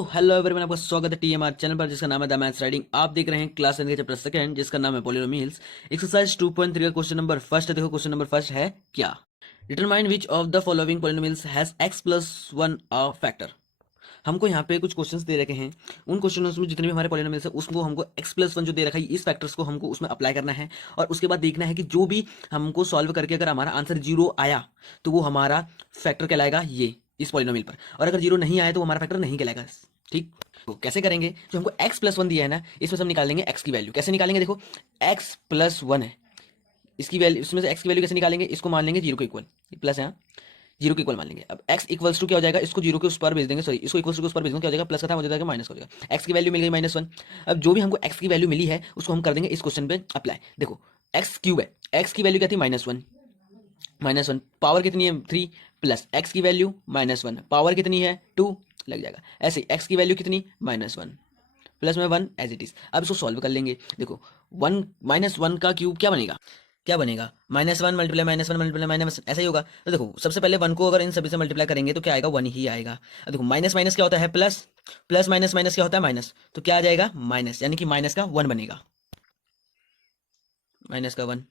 तो hello everyone, आपका स्वागत है टीएमआर चैनल पर जिसका नाम है द मैथ्स राइडिंग। आप देख रहे हैं क्लास 10 के चैप्टर सेकंड जिसका नाम है पॉलिनोमियल्स। एक्सरसाइज 2.3 का क्वेश्चन नंबर फर्स्ट है। देखो क्वेश्चन नंबर फर्स्ट है क्या, determine which of the following polynomials has x plus one a factor. हमको यहाँ पे कुछ क्वेश्चंस दे रखे हैं, उन क्वेश्चंस में जितने भी हमारे पॉलिनोमियल्स है उसको हमको x प्लस वन जो दे रखा है इस फैक्टर्स को हमको उसमें अप्लाई करना है और उसके बाद देखना है कि जो भी हमको सॉल्व करके अगर हमारा आंसर जीरो आया तो वो हमारा फैक्टर कहलाएगा ये इस पॉलिनोमियल पर, और अगर जीरो नहीं आया तो वो हमारा फैक्टर नहीं कहलाएगा। ठीक, तो कैसे करेंगे, जो हमको x प्लस वन दिया है ना इसमें से हम निकाल लेंगे x की वैल्यू। कैसे निकालेंगे, देखो x प्लस वन है, इसकी वैल्यू इसमें से x की वैल्यू कैसे निकालेंगे, इसको मान लेंगे जीरो के इक्वल, प्लस है जीरो के इक्वल मान लेंगे। अब x इक्वल्स टू क्या हो जाएगा, इसको जीरो के उस पर भेज देंगे, सॉरी इसको इक्वल्स टू के उस पर भेज देंगे, क्या हो जाएगा प्लस का था हो जाएगा माइनस का हो जाएगा। x की वैल्यू मिल गई माइनस वन। अब जो भी हमको x की वैल्यू मिली है उसको हम कर देंगे इस क्वेश्चन पे अप्लाई। देखो x क्यूब है, x की वैल्यू क्या थी माइनस वन, पावर कितनी है थ्री, प्लस x की वैल्यू माइनस वन, पावर कितनी है टू, लग जाएगा। ऐसे x की वैल्यू कितनी माइनस वन प्लस में वन एज इट इज। अब इसको सॉल्व कर लेंगे। देखो वन माइनस वन का क्यूब क्या बनेगा, क्या बनेगा minus one multiply minus one multiply minus, ऐसा ही होगा। तो देखो सबसे पहले वन को अगर इन सभी से मल्टीप्लाई करेंगे तो क्या आएगा, वन ही आएगा। अब देखो माइनस माइनस क्या होता है प्लस, प्लस माइनस माइनस क्या होता है माइनस, तो क्या आ जाएगा माइनस, यानी कि माइनस का वन बनेगा, माइनस का वन।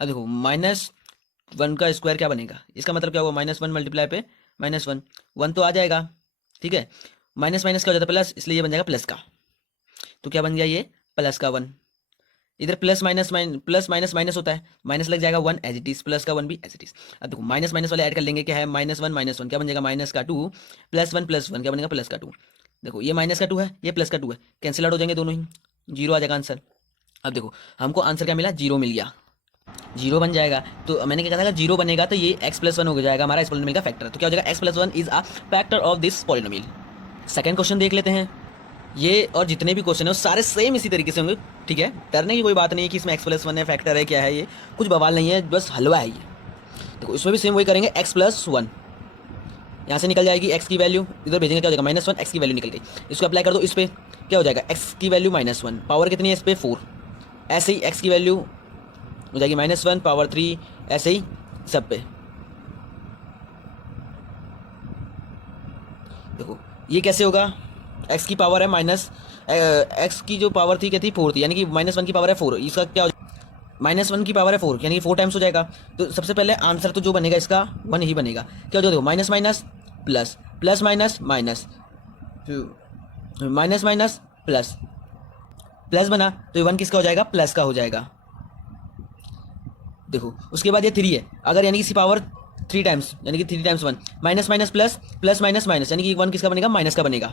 अब देखो माइनस वन का स्क्वायर क्या बनेगा, इसका मतलब क्या हुआ माइनस वन मल्टीप्लाई पे माइनस वन, वन तो आ जाएगा। ठीक है, माइनस माइनस क्या हो जाता है प्लस, इसलिए ये बन जाएगा प्लस का, तो क्या बन गया ये प्लस का वन। इधर प्लस माइनस माइनस होता है, माइनस लग जाएगा one as it is, plus का वन भी एज इट इज। अब देखो माइनस माइनस वाले ऐड कर लेंगे, क्या है माइनस वन क्या बन जाएगा माइनस का टू, प्लस वन क्या बनेगा प्लस का टू। देखो ये माइनस का टू है, ये प्लस का टू है, कैंसिल आउट हो जाएंगे दोनों ही, जीरो आ जाएगा आंसर। अब देखो हमको आंसर क्या मिला, जीरो मिल गया, जीरो बन जाएगा। तो मैंने क्या कहा था, अगर जीरो बनेगा तो ये x प्लस वन हो जाएगा हमारा इस पॉलिनोमियल का फैक्टर। तो क्या हो जाएगा x plus one is a factor of this polynomial. Second question देख लेते हैं। ये और जितने भी क्वेश्चन है वो सारे सेम इसी तरीके से होंगे। ठीक है, डरने की कोई बात नहीं है कि इसमें x प्लस वन है फैक्टर है क्या है, ये कुछ बवाल नहीं है, बस हलवा है ये। देखो इसमें भी सेम वही करेंगे, x प्लस वन यहाँ से निकल जाएगी, x की वैल्यू इधर भेजेंगे क्या हो जाएगा माइनस वन, x की वैल्यू निकल गई, इसको अप्लाई कर दो इस पर, क्या हो जाएगा x की वैल्यू माइनस वन, पावर कितनी है इस पर फोर, ऐसे ही x की वैल्यू हो जाएगी माइनस वन पावर थ्री, ऐसे ही सब पे। देखो ये कैसे होगा, x की पावर है माइनस, x की जो पावर थी क्या थी फोर थी, यानी कि माइनस वन की पावर है फोर, इसका क्या माइनस वन की पावर है फोर यानी कि फोर टाइम्स हो जाएगा। तो सबसे पहले आंसर तो जो बनेगा इसका वन ही बनेगा। क्या हो जाएगा, देखो minus minus plus, plus minus minus, minus minus plus, plus बना तो ये वन किसका हो जाएगा प्लस का हो जाएगा। देखो उसके बाद ये थ्री है, अगर यानी कि इसकी पावर थ्री टाइम्स यानी कि three times one, minus minus plus, plus minus minus, यानी कि वन किसका बनेगा माइनस का बनेगा,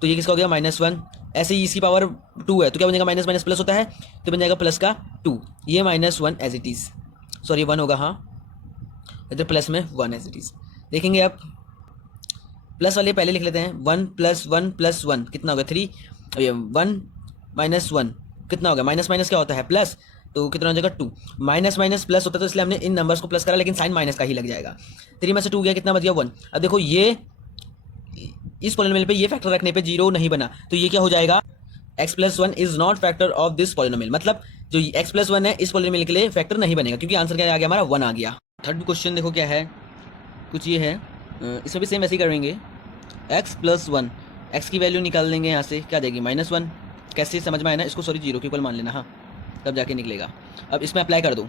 तो ये किसका हो गया माइनस वन। ऐसे ही इसकी पावर टू है तो क्या बनेगा माइनस माइनस प्लस होता है तो बन जाएगा प्लस का टू, ये minus one as it is, sorry one होगा हाँ, इधर प्लस में वन एज इट इज। देखेंगे अब प्लस वाले पहले लिख लेते हैं, वन प्लस वन कितना हो गया थ्री, अब ये वन माइनस वन कितना हो गया, माइनस माइनस क्या होता है प्लस, तो कितना हो जाएगा टू, माइनस माइनस प्लस होता है तो इसलिए हमने इन नंबर्स को प्लस करा, लेकिन साइन माइनस का ही लग जाएगा। थ्री में से टू गया कितना बच गया वन। अब देखो ये इस पॉलिनोमियल पे ये फैक्टर रखने पे जीरो नहीं बना, तो ये क्या हो जाएगा x plus one is not factor of this polynomial, मतलब जो x प्लस वन है इस पॉलिनोमियल के लिए फैक्टर नहीं बनेगा, क्योंकि आंसर क्या आ गया हमारा वन आ गया। थर्ड क्वेश्चन देखो क्या है, कुछ ये है, इसमें भी सेम ऐसे ही करेंगे, x प्लस वन, एक्स की वैल्यू निकाल देंगे यहाँ से, क्या देगी माइनस वन, कैसे समझ में आया ना, इसको सॉरी जीरो के इक्वल मान लेना हाँ, तब जाके निकलेगा। अब इसमें अप्लाई कर दो,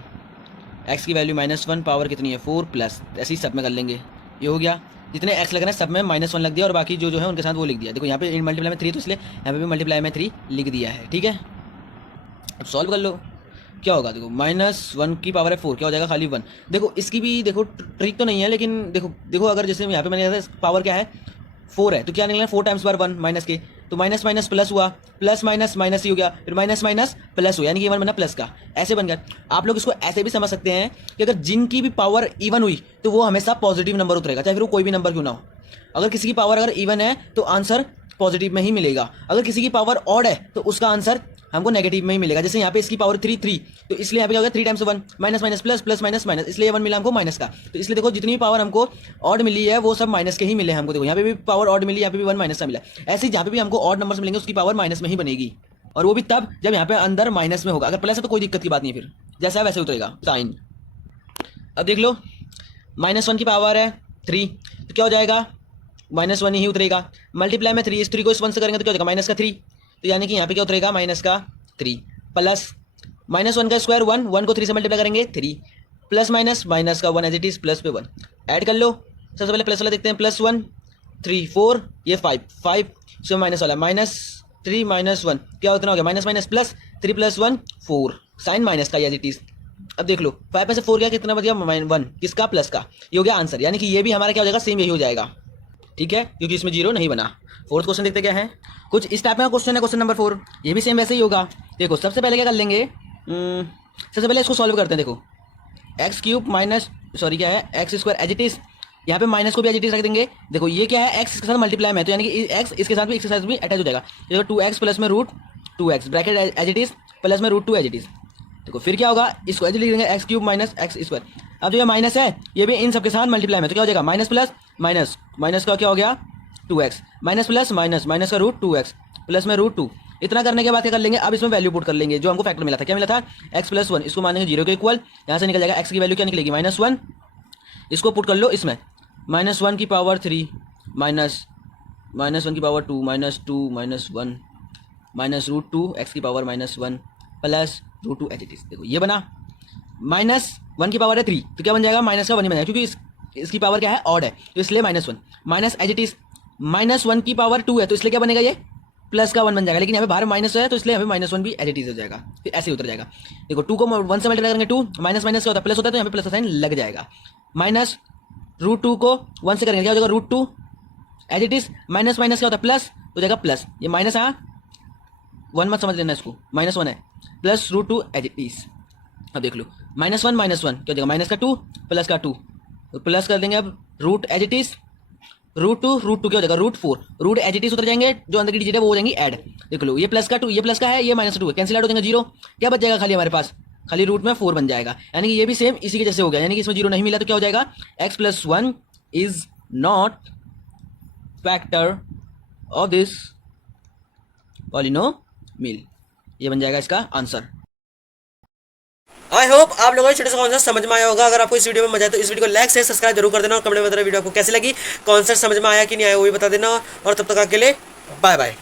x की वैल्यू माइनस वन, पावर कितनी है फोर, प्लस ऐसे ही सब में कर लेंगे, ये हो गया। जितने x लग रहे हैं सब में माइनस वन लग दिया और बाकी जो है उनके साथ वो लिख दिया। देखो यहाँ पे मल्टीप्लाई में थ्री तो इसलिए यहाँ पे भी मल्टीप्लाई में थ्री लिख दिया है। ठीक है, अब सॉल्व कर लो क्या होगा, देखो माइनस वन की पावर है फोर, क्या हो जाएगा खाली वन। देखो इसकी भी देखो ट्रिक तो नहीं है, लेकिन देखो अगर जैसे यहाँ पे मैंने पावर क्या है फोर है तो क्या निकलना है फोर टाइम्स बार वन माइनस के, तो माइनस माइनस प्लस हुआ, प्लस माइनस माइनस ही हो गया, फिर माइनस माइनस प्लस हुआ, यानी कि वन बना प्लस का, ऐसे बन गया। आप लोग इसको ऐसे भी समझ सकते हैं कि अगर जिनकी भी पावर इवन हुई तो वो हमेशा पॉजिटिव नंबर उतरेगा, चाहे फिर वो कोई भी नंबर क्यों ना हो। अगर किसी की पावर अगर इवन है तो आंसर पॉजिटिव में ही मिलेगा, अगर किसी की पावर ऑड है तो उसका आंसर हमको नेगेटिव में ही मिलेगा। जैसे यहाँ पे इसकी पावर थ्री थ्री, तो इसलिए यहाँ पे क्या हो गया three times one, minus minus plus, plus minus minus, इसलिए वन मिला हमको माइनस का। तो इसलिए देखो जितनी भी पावर हमको ऑड मिली है वो सब माइनस के ही मिले हमको। देखो यहाँ पे भी पावर ऑड मिली, यहाँ पे भी वन माइनस का मिला। ऐसे ही जहाँ पे भी हमको ऑड नंबर्स मिलेंगे उसकी पावर माइनस में ही बनेगी, और वो भी तब जब यहाँ पे अंदर माइनस में होगा। अगर प्लस है तो कोई दिक्कत की बात नहीं है, फिर जैसा वैसे उतरेगा साइन। अब देख लो माइनस वन की पावर है थ्री, तो क्या हो जाएगा -1 ही उतरेगा। मल्टीप्लाई में 3, इस 3 को इस 1 से करेंगे तो क्या हो जाएगा -3, तो यानी कि यहाँ पे क्या उतरेगा -3 प्लस -1 का स्क्वायर 1, 1 को 3 से मल्टीप्लाई करेंगे 3 प्लस माइनस का 1 एज इट इज प्लस पे 1 ऐड कर लो। सबसे पहले प्लस वाला देखते हैं, +1 3 4 ये 5 इसमें माइनस वाला -3 -1 क्या उतना हो गया माइनस प्लस 3 + 1 4 साइन माइनस का एज इट इज। अब देख लो 5 में से 4 गया कितना बच गया -1 किसका प्लस का, ये हो गया आंसर। यानी कि ये भी हमारा क्या हो जाएगा सेम यही हो जाएगा, ठीक है, क्योंकि इसमें 0 नहीं बना। फोर्थ क्वेश्चन देखते क्या है, कुछ इस टाइप का क्वेश्चन है, क्वेश्चन नंबर 4, ये भी सेम वैसे ही होगा। देखो सबसे पहले क्या कर लेंगे, सबसे पहले इसको सॉल्व करते हैं। देखो क्या है x² एज इट इज, यहाँ पे माइनस को भी एज इट इज रख देंगे। देखो ये क्या है x के साथ मल्टीप्लाई में है, तो यानी कि x इसके साथ भी अटैच हो जाएगा। देखो 2x प्लस में √2x bracket as it is plus में √2 एज इट इज। देखो फिर क्या होगा, इसको एज लिख देंगे x³ - x²। अब जो ये माइनस है ये भी इन सबके साथ मल्टीप्लाई में, तो क्या हो जाएगा माइनस प्लस माइनस का क्या हो गया 2x माइनस प्लस माइनस का √2x प्लस में √2। इतना करने के बाद क्या कर लेंगे, अब इसमें वैल्यू पुट कर लेंगे जो हमको फैक्टर मिला था। क्या मिला था x + 1, इसको मानेंगे 0 के इक्वल, यहाँ से निकल जाएगा x की वैल्यू क्या निकलेगी -1, इसको पुट कर लो इसमें -1 की पावर 3 -1 की पावर 2 -2 -1 -√2 x की power -1 plus √2 as it is. देखो ये बना -1 की पावर है 3, तो क्या बन जाएगा माइनस का 1 ही बनेगा, क्योंकि इसकी पावर क्या है ऑड है, तो इसलिए -1 माइनस एज इट इज -1 की पावर 2 है, तो इसलिए क्या बनेगा ये प्लस का 1 बन जाएगा। लेकिन यहाँ पे बाहर माइनस है तो इसलिए यहाँ पे -1 भी एज इट इज हो जाएगा, फिर ऐसे ही उतर जाएगा। देखो 2 को 1 से मल्टीप्लाई करेंगे 2 माइनस क्या होता है प्लस होता है, तो यहाँ पे प्लस का साइन लग जाएगा। -√2 को 1 से करेंगे क्या हो जाएगा √2 एज इट इज, माइनस क्या होता है प्लस, हो जाएगा प्लस, ये माइनस 1 मत समझ लेना इसको, -1 है प्लस √2 एज इट इज। अब देख लो -1 क्या हो जाएगा माइनस का 2 प्लस का 2, तो प्लस कर देंगे अब रूट एज इट इज √2 क्या हो जाएगा √4 रूट एज इट इज उतर जाएंगे, जो अंदर की डिजिट है वो हो जाएंगी ऐड। देख लो ये प्लस का 2 ये प्लस का है, ये -2 है, कैंसिल आउट हो जाएगा 0, क्या बच जाएगा खाली हमारे पास खाली रूट में 4 बन जाएगा। यानी कि ये भी सेम इसी के जैसे हो गया, यानी कि इसमें 0 नहीं मिला तो क्या हो जाएगा x + 1 is not factor of this polynomial, ये बन जाएगा इसका आंसर। आई होप आप लोगों को छोटे से कॉन्सेप्ट समझ में आया होगा। अगर आपको इस वीडियो में मजा आया तो इस वीडियो को लाइक से सब्सक्राइब जरूर कर देना और कमेंट में बताना वीडियो आपको कैसी लगी, कॉन्सेप्ट समझ में आया कि नहीं आया वो भी बता देना। और तब तक के लिए बाय बाय।